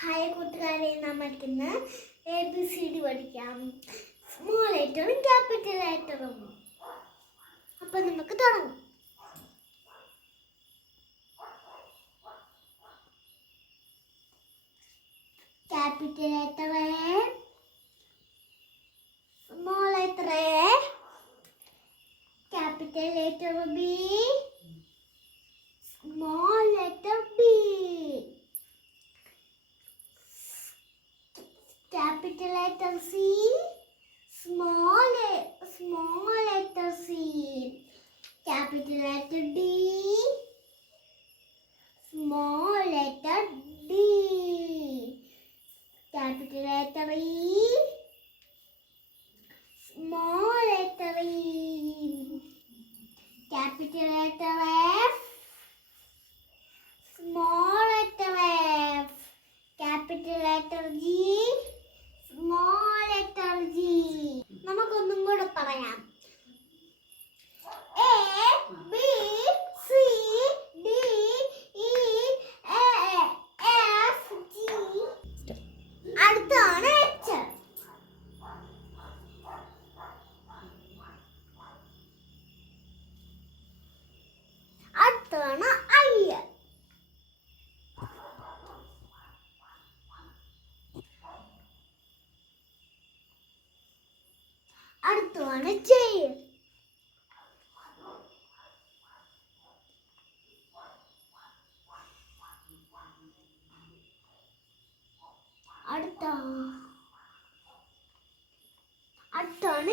Hi കൂട്ടുകാരെ, നമുക്കിന്ന് ABCD പഠിക്കാം. സ്മോൾ ലെറ്ററും ക്യാപിറ്റൽ ലെറ്ററും. അപ്പം നമുക്ക് തുടങ്ങാം. Capital letter A, small letter A, capital letter B, small letter B. Capital letter C, small letter C. Capital letter D, small letter D. Capital letter E, small letter E. Capital letter F, small letter F. Capital letter G, small letter G. നമുക്കൊന്നും കൂടെ പറയാം. A, B, C, D, E, F, G. അടുത്താണ് H. അടുത്താണ് I. അടുത്താണ് J. അടുത്താണ് K.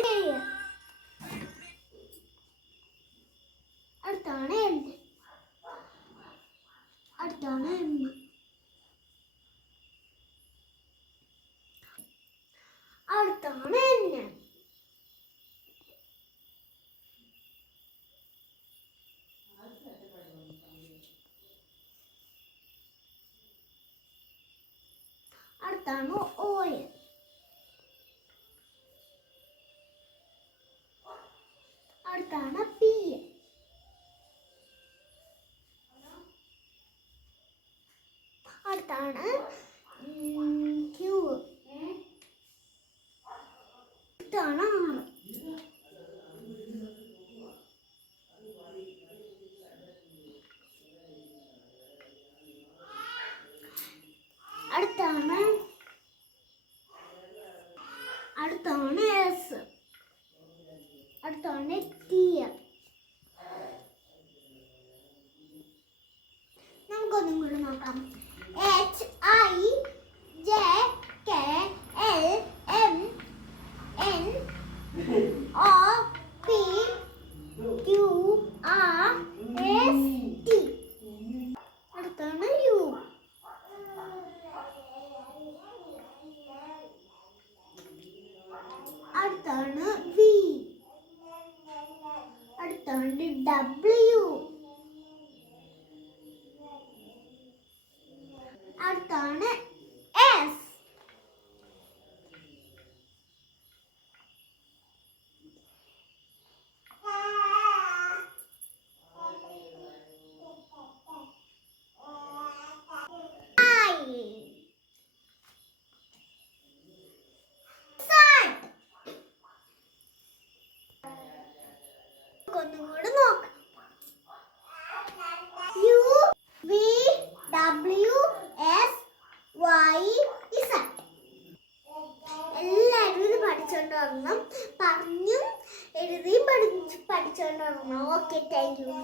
അടുത്താണ് L. അടുത്താണ് M. അടുത്താണ് N. അടുത്താണ് O. അടുത്താണ് P. അടുത്താണ് Q. അടുത്താണ് R. അടുത്താണ് S. അടുത്താണ് T. നമുക്കൊന്നും കൂടെ നോക്കാം. H, I, J, K, L, M, N, O, P, Q, R, S, T. അടുത്താണ് U. അടുത്താണ് V. അടുത്താണ് W. അടുത്താണ് S. ഒന്നുകൂടെ നോക്കാം. U, V, W, S, Y, Z. എല്ലാവരും ഇത് പഠിച്ചോണ്ട് വരണം. പറഞ്ഞും എഴുതിയും പഠിച്ചോണ്ട് വരണം. Okay, thank you.